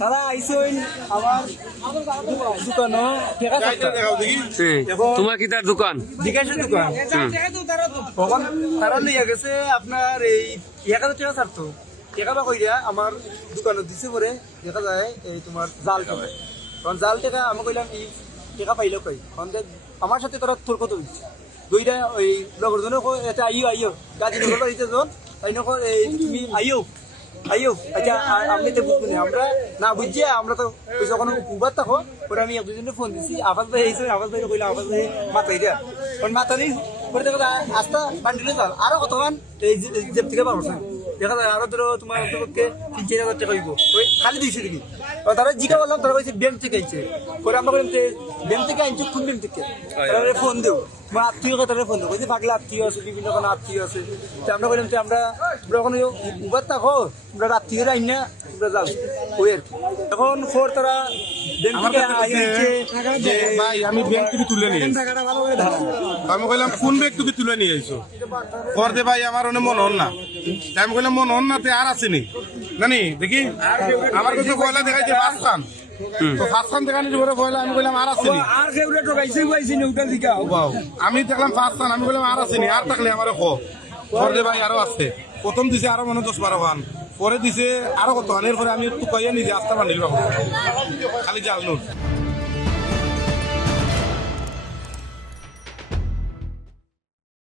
তারা আইসেন আমার দোকানও টেকা তোমার কি তার দোকান? বিকাশের দোকান তখন তারা লিয়ে গেছে আপনার এই 1000 টাকা ছাড়তো টাকা বা কইরা আমার দোকানে দিছে পরে দেখা যায় এই তোমার জাল টাকা তখন জাল টাকা আমি কইলাম এই টাকা পাইলো কই আমার সাথে তোরা তোর কত হইছে দুইটা ওই লগর জনে এটা আইও গাড়ি লগর দিতে জন তাই নকো এই তুমি আইও আচ্ছা আপনি তো বুঝবেন আমরা না বুঝিয়ে আমরা তো যখন উবার থাকো পরে আমি এক দুজনে ফোন দিছি আফাজ ভাই এসে আফাজ ভাই কইলাম আফাজ ভাই মাথায় দেয়া কারণ মাথালি পরে দেখো আস্তা বান্ডিলে যাল আরো কতক্ষণ এই জেব থেকে পারবো দেখা যায় আরো ধরো তোমার অন্তপক্ষে 3-4 হাজার টাকা হইব ওই খালি 200 টাকা তারা জিজ্ঞাসা করলাম তারা কইছে ব্যাংক থেকে আইছে পরে আমরা বললাম ব্যাংক থেকে আইছে কোন ব্যাংক থেকে তারা ফোন দেও তোমার আত্মীয় কথা ফোন দেবো যে পাগলা আত্মীয় আছে বিভিন্ন কোনো আত্মীয় আছে আমরা বললাম যে আমরা ওখানে উবার থাকো তোমরা আত্মীয়রা আইন না তোমরা যাও ওই আর এখন ফোর তারা ভাই আমি ব্যাংক থেকে তুলে নিয়ে আমি কইলাম কোন ব্যাংক থেকে তুলে নিয়ে আইছো করতে ভাই আমার অনেক মন হন না আমি কইলাম মন হন না তে আর আসেনি জানি দেখি আমার কাছে কয়লা দেখাইছে 5 খান তো 5 খান দেখানি পরে কয়লা আমি কইলাম আর আসেনি আর কেউ টোকাইছে পাইছি না ওটা দিকা আমি দেখলাম 5 খান আমি কইলাম আর আসেনি আর থাকলে আমারে কো করতে ভাই আরো আসছে প্রথম দিছে আরো মনে 10-12 খান পরে দিছে আরো কত খানের পরে আমি একটু কইয়া নিজে আস্তা বান্ধিল খালি জাল নোট